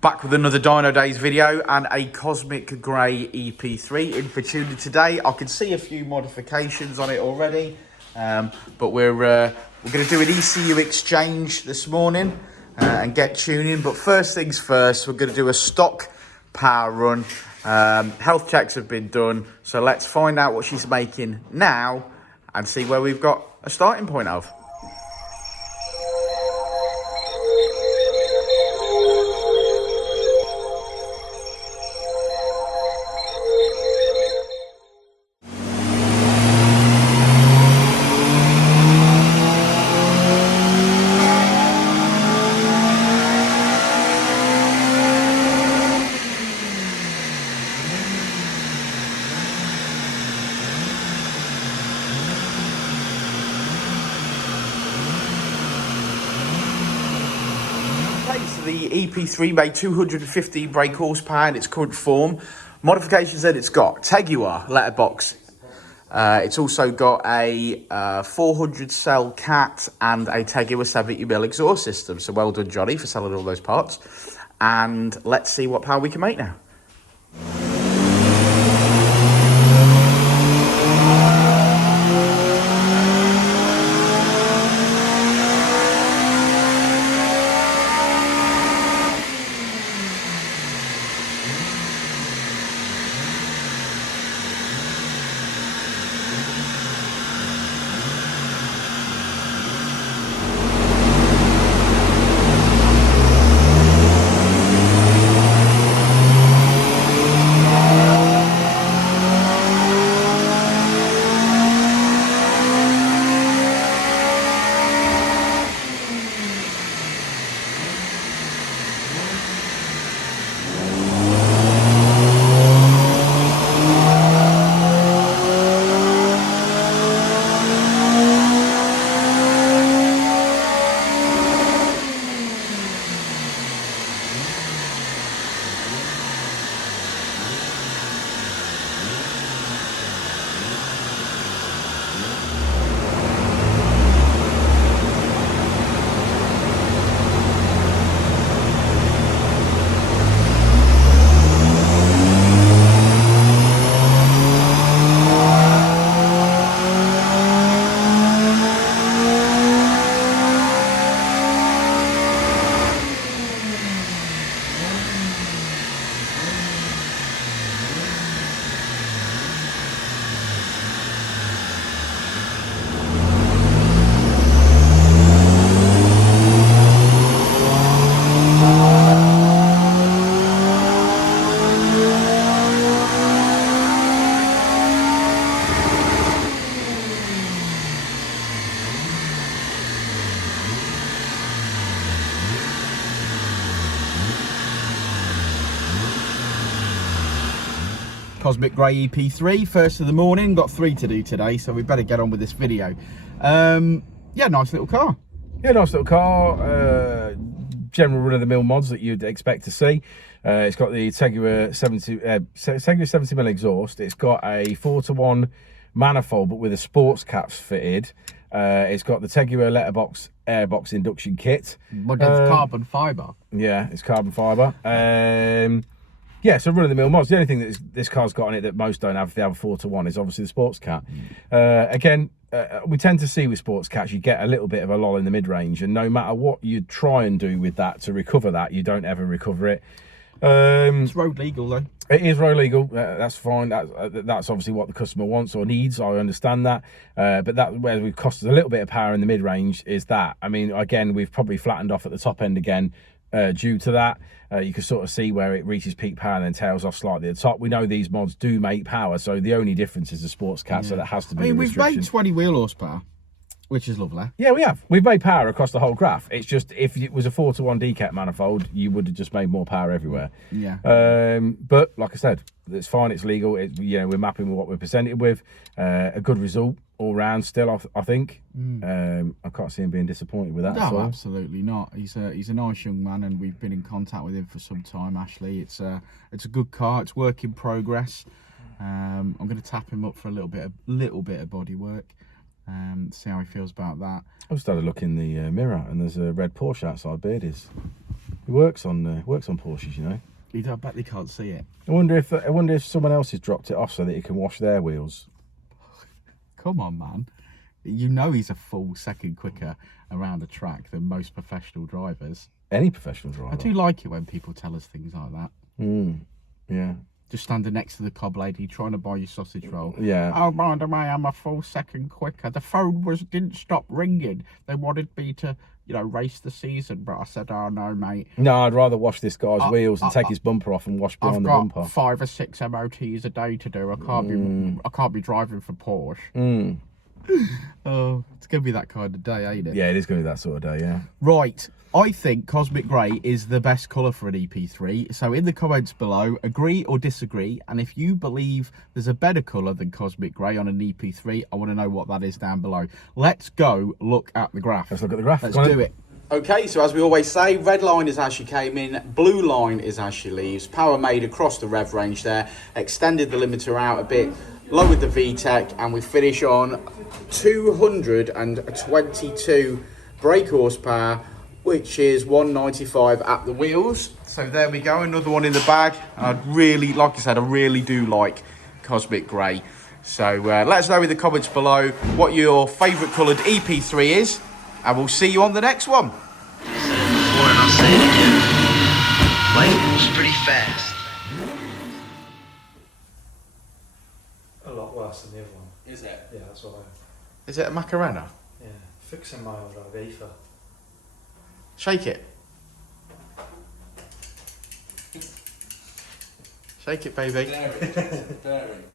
Back with another Dynodaze video and a Cosmic Grey EP3 in for tuning today. I can see a few modifications on it already, but we're going to do an ECU exchange this morning and get tuning. But first things first, we're going to do a stock power run. Health checks have been done, so let's find out what she's making now and see where we've got a starting point of. The EP3 made 215 brake horsepower in its current form. Modifications that it's got: Teguar letterbox. It's also got a 400 cell cat and a Teguar 70mm exhaust system. So well done, Johnny, for selling all those parts. And let's see what power we can make now. Cosmic Grey EP3, first of the morning. Got 3 to do today, so we better get on with this video. Yeah, nice little car. Yeah, nice little car. General run-of-the-mill mods that you'd expect to see. It's got the Teguar 70mm exhaust. It's got a 4:1 manifold, but with a sports caps fitted. It's got the Teguar letterbox airbox induction kit. But it's carbon fibre. Yeah, it's carbon fibre. Yeah, so run-of-the-mill mods. The only thing that this car's got on it that most don't have if they have a 4:1 is obviously the sports cat. Again, we tend to see with sports cats, you get a little bit of a lull in the mid-range, and no matter what you try and do with that to recover that, you don't ever recover it. It's road legal though. It is road legal. That's fine. That's obviously what the customer wants or needs. I understand that. But that where we've cost us a little bit of power in the mid-range is that. I mean, again, we've probably flattened off at the top end again. Due to that, you can sort of see where it reaches peak power and then tails off slightly at the top. We know these mods do make power, so the only difference is the sports cat, so that has to be. I mean, we've made 20 wheel horsepower, which is lovely. Yeah, we have. We've made power across the whole graph. It's just if it was a 4:1 decat manifold, you would have just made more power everywhere. Yeah. But like I said, it's fine. It's legal. We're mapping with what we're presented with. A good result all round. Still, I think. I can't see him being disappointed with that. No, absolutely not. He's a nice young man, and we've been in contact with him for some time. Ashley, it's a good car. It's work in progress. I'm going to tap him up for a little bit of body work. See how he feels about that. I've started looking in the mirror, and there's a red Porsche outside Beardy's. He works on Porsches, you know. I bet they can't see it. I wonder if someone else has dropped it off so that he can wash their wheels. Come on, man. You know he's a full second quicker around the track than most professional drivers. Any professional driver. I do like it when people tell us things like that. Yeah. Just standing next to the cob lady trying to buy you sausage roll. Yeah. Oh, by the way, I'm a full second quicker. The phone didn't stop ringing. They wanted me to, you know, race the season, but I said, oh no, mate. No, I'd rather wash this guy's wheels and take his bumper off and wash behind the bumper. I've got 5 or 6 MOTs a day to do. I can't be driving for Porsche. Oh, it's gonna be that kind of day, ain't it? Yeah, it is going to be that sort of day. Yeah. Right. I think Cosmic Grey is the best colour for an EP3. So in the comments below, agree or disagree. And if you believe there's a better colour than Cosmic Grey on an EP3, I want to know what that is down below. Let's go look at the graph. Let's look at the graph. Let's do it. Okay, so as we always say, red line is as she came in, blue line is as she leaves. Power made across the rev range there, extended the limiter out a bit, lowered the Vtec, and we finish on 222 brake horsepower, which is 195 at the wheels. So there we go, another one in the bag. And I'd really, like I said, I really do like Cosmic Grey. So let us know in the comments below what your favourite coloured EP3 is, and we'll see you on the next one. I'll say it again. Life moves pretty fast. A lot worse than the other one. Is it? Yeah, that's what I... Is it a Macarena? Yeah, fixing my old Ibiza. Shake it. Shake it, baby. Dairy.